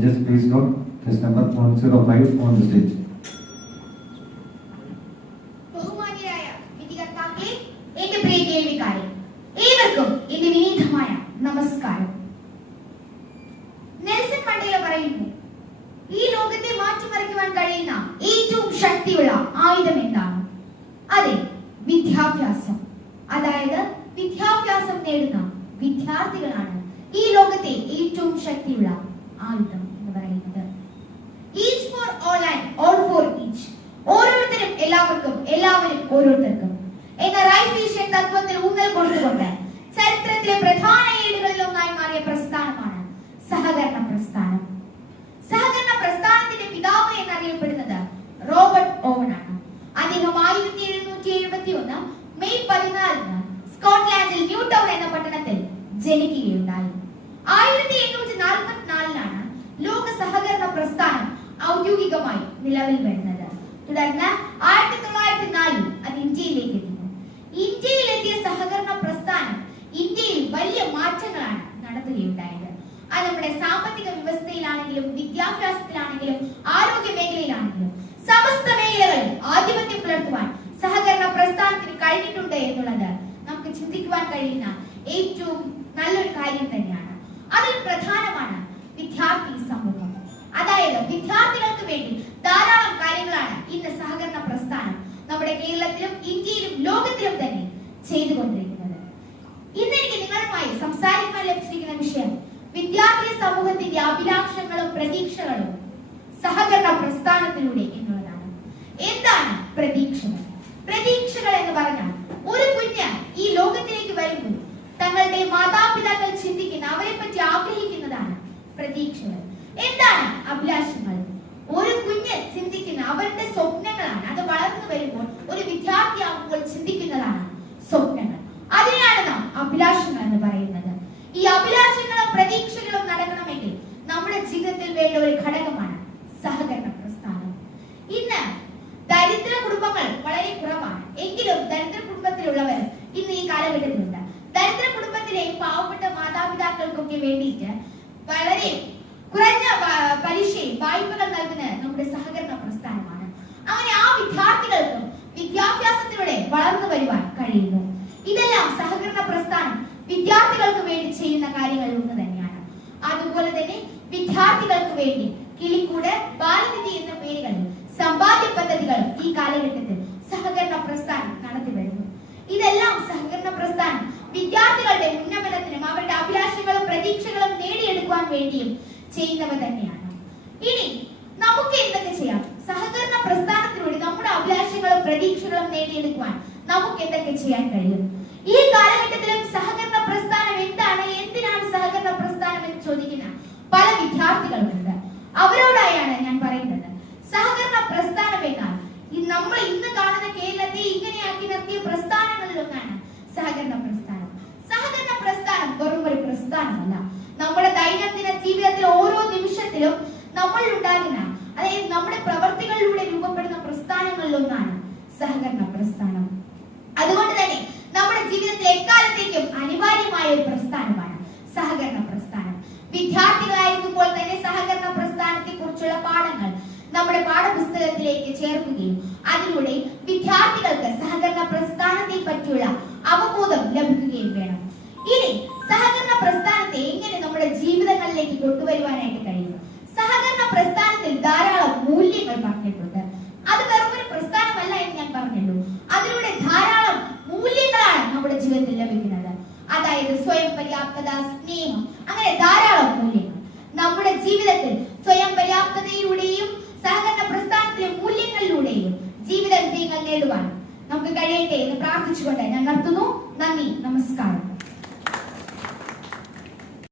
Just please note this number 105 on the stage. ഈ ലോകത്തെ ഏറ്റവും ശക്തിയുള്ള ആയുധം എന്ന് പറയുന്നത് each for all and all for each ഓരോരുത്തരും എല്ലാവർക്കും എല്ലാവരും ഓരോരുത്തർക്കും. എന്ന വിഷൻ തത്വത്തിൽ ഊന്നൽ കൊടുത്തുകൊണ്ട് ചരിത്രത്തിലെ പ്രധാന ഏടുകളിൽ ഒന്നായി മാറിയ പ്രസ്ഥാനമാണ് സഹകരണ പ്രസ്ഥാനം. സഹകരണ പ്രസ്ഥാനത്തിന്റെ പിതാവ് എന്നറിയപ്പെടുന്നത് റോബർട്ട് ഓവൻ ആണ്. അദ്ദേഹം ആയിരത്തി എഴുന്നൂറ്റി എഴുപത്തി ഒന്ന് മെയ് പതിനാലിന് സ്കോട്ട്ലാൻഡിൽ ന്യൂ ടൗൺ എന്ന പട്ടണത്തിൽ ജനിക്കുകയുണ്ടായി ആയിരത്തി എണ്ണൂറ്റി നാൽപ്പത്തിനാലിലാണ് ലോക സഹകരണ പ്രസ്ഥാനം ഔദ്യോഗികമായി നിലവിൽ വരുന്നത്. തുടർന്ന് ആയിരത്തി തൊള്ളായിരത്തി നാലിൽ അത് ഇന്ത്യയിലേക്ക് എത്തുന്നു. ഇന്ത്യയിലെത്തിയ സഹകരണ പ്രസ്ഥാനം ഇന്ത്യയിൽ വലിയ മാറ്റങ്ങളാണ് നടത്തുകയുണ്ടായത്. അത് നമ്മുടെ സാമ്പത്തിക വ്യവസ്ഥയിലാണെങ്കിലും വിദ്യാഭ്യാസത്തിലാണെങ്കിലും ആരോഗ്യ മേഖലയിലാണെങ്കിലും സമസ്ത മേഖലകളിൽ ആധിപത്യം പുലർത്തുവാൻ സഹകരണ പ്രസ്ഥാനത്തിന് കഴിഞ്ഞിട്ടുണ്ട് എന്നുള്ളത് നമുക്ക് ചിന്തിക്കുവാൻ കഴിയുന്ന ഏറ്റവും നല്ലൊരു കാര്യം തന്നെയാണ് അതിൽ പ്രധാനമാണ് വിദ്യാർത്ഥി സമൂഹം അതായത് വിദ്യാർത്ഥികൾക്ക് വേണ്ടി ധാരാളം കാര്യങ്ങളാണ് ഇന്ന് സഹകരണ പ്രസ്ഥാനം നമ്മുടെ കേരളത്തിലും ഇന്ത്യയിലും ലോകത്തിലും തന്നെ ചെയ്തുകൊണ്ടിരിക്കുന്നത്. ഇന്ന് എനിക്ക് നിങ്ങളുമായി സംസാരിക്കാൻ ലഭിച്ചിരിക്കുന്ന വിഷയം വിദ്യാർത്ഥി സമൂഹത്തിന്റെ അഭിലാഷങ്ങളും പ്രതീക്ഷകളും സഹകരണ പ്രസ്ഥാനത്തിലൂടെ എന്നുള്ളതാണ്. എന്താണ് പ്രതീക്ഷകൾ? പ്രതീക്ഷകൾ എന്ന് പറഞ്ഞാൽ ഒരു കുഞ്ഞ് ഈ ലോകത്തിലേക്ക് വരുമ്പോൾ തങ്ങളുടെ മാതാപിതാക്കൾ ചിന്തിക്കുന്ന അവരെ പറ്റി ആഗ്രഹിക്കുന്നതാണ് പ്രതീക്ഷകൾ. എന്താണ് അഭിലാഷങ്ങൾ? ഒരു കുഞ്ഞ് ചിന്തിക്കുന്ന അവരുടെ അത് വളർന്നു വരുമ്പോൾ ഒരു വിദ്യാർത്ഥിയാകുമ്പോൾ ചിന്തിക്കുന്നതാണ് സ്വപ്നങ്ങൾ. അതിനാണ് നാം അഭിലാഷങ്ങൾ എന്ന് പറയുന്നത്. ഈ അഭിലാഷങ്ങളും പ്രതീക്ഷകളും നടക്കണമെങ്കിൽ നമ്മുടെ ജീവിതത്തിൽ വേണ്ട ഒരു ഘടകമാണ് സഹകരണ പ്രസ്ഥാനം. ഇന്ന് ദരിദ്ര കുടുംബങ്ങൾ വളരെ കുറവാണ്. എങ്കിലും ദരിദ്ര കുടുംബത്തിലുള്ളവർ ഇന്ന് ഈ കാലഘട്ടത്തിലുണ്ട്. ദരിദ്ര കുടുംബത്തിലെ പാവപ്പെട്ട മാതാപിതാക്കൾക്കൊക്കെ വേണ്ടിയിട്ട് വളരെ കുറഞ്ഞ പലിശയും വായ്പകൾ നൽകുന്നത് നമ്മുടെ സഹകരണ പ്രസ്ഥാനമാണ്. അങ്ങനെ ആ വിദ്യാർത്ഥികൾക്കും വിദ്യാഭ്യാസത്തിലൂടെ വളർന്നു വരുവാൻ കഴിയുന്നു. ഇതെല്ലാം സഹകരണ പ്രസ്ഥാനം വിദ്യാർത്ഥികൾക്ക് വേണ്ടി ചെയ്യുന്ന കാര്യങ്ങളിൽ ഒന്ന് തന്നെയാണ്. അതുപോലെ തന്നെ വിദ്യാർത്ഥികൾക്ക് വേണ്ടി കിളിക്കൂട് ബാലനിധി എന്ന പേരുകളിൽ സമ്പാദ്യ പദ്ധതികൾ ഈ കാലഘട്ടത്തിൽ സഹകരണ പ്രസ്ഥാനം നടത്തി വരുന്നു. ഇതെല്ലാം സഹകരണ പ്രസ്ഥാനം വിദ്യാർത്ഥികളുടെ ഉന്നമനത്തിനും അവരുടെ അഭിലാഷങ്ങളും പ്രതീക്ഷകളും നേടിയെടുക്കുവാൻ വേണ്ടിയും ചെയ്യുന്നവ തന്നെയാണ്. ഇനി നമുക്ക് എന്തൊക്കെ ചെയ്യാം സഹകരണ പ്രസ്ഥാനത്തിലൂടെ നമ്മുടെ അഭിലാഷങ്ങളും പ്രതീക്ഷകളും നേടിയെടുക്കുവാൻ നമുക്ക് എന്തൊക്കെ ചെയ്യാൻ കഴിയും? ഈ കാലഘട്ടത്തിലും സഹകരണ പ്രസ്ഥാനം എന്താണ്? എന്തിനാണ് സഹകരണ പ്രസ്ഥാനം എന്ന് ചോദിക്കുന്ന പല വിദ്യാർത്ഥികളുമുണ്ട്. അവരോടായാണ് ഞാൻ പറയുന്നത്. സഹകരണ പ്രസ്ഥാനം എന്നാൽ നമ്മൾ ഇന്ന് കാണുന്ന കേരളത്തെ ഇങ്ങനെയാക്കി നിർത്തിയ പ്രസ്ഥാനങ്ങളിൽ ഒന്നാണ് സഹകരണ പ്രസ്ഥാനം. സഹകരണ പ്രസ്ഥാനം വെറും ഒരു പ്രസ്ഥാനമല്ല. നമ്മുടെ ദൈനംദിന ജീവിതത്തിലെ ഓരോ നിമിഷത്തിലും നമ്മൾ ഉണ്ടാകുന്ന അതായത് നമ്മുടെ ഒന്നാണ് സഹകരണ പ്രസ്ഥാനം അതുകൊണ്ട് തന്നെ നമ്മുടെ ജീവിതത്തിൽ എക്കാലത്തേക്കും അനിവാര്യമായ ഒരു പ്രസ്ഥാനമാണ് സഹകരണ പ്രസ്ഥാനം. വിദ്യാർത്ഥികളായിരിക്കുമ്പോൾ തന്നെ സഹകരണ പ്രസ്ഥാനത്തെ കുറിച്ചുള്ള പാഠങ്ങൾ നമ്മുടെ പാഠപുസ്തകത്തിലേക്ക് ചേർക്കുകയും അതിലൂടെ വിദ്യാർത്ഥികൾക്ക് സഹകരണ പ്രസ്ഥാനത്തെ പറ്റിയുള്ള അവബോധം ലഭിക്കുകയും വേണം. ഇനി സഹകരണ പ്രസ്ഥാനത്തെ എങ്ങനെ നമ്മുടെ ജീവിതങ്ങളിലേക്ക് കൊണ്ടുവരുവാനായിട്ട് കഴിയും സഹകരണ പ്രസ്ഥാനത്തിൽ ധാരാളം മൂല്യങ്ങൾ പറഞ്ഞിട്ടുണ്ട് അത് വെറും ഒരു പ്രസ്ഥാനമല്ല എന്ന് ഞാൻ പറഞ്ഞല്ലോ അതിലൂടെ ധാരാളം മൂല്യങ്ങളാണ് നമ്മുടെ ജീവിതത്തിൽ ലഭിക്കുന്നത് അതായത് സ്വയം പര്യാപ്തത സ്നേഹം അങ്ങനെ ധാരാളം മൂല്യങ്ങൾ. നമ്മുടെ ജീവിതത്തിൽ സ്വയം പര്യാപ്തതയിലൂടെയും സഹകരണ പ്രസ്ഥാനത്തിലെ മൂല്യങ്ങളിലൂടെയും ജീവിത വിജയങ്ങൾ നേടുവാൻ നമുക്ക് കഴിയട്ടെ എന്ന് പ്രാർത്ഥിച്ചുകൊണ്ട് ഞാൻ നിർത്തുന്നു. നന്ദി നമസ്കാരം.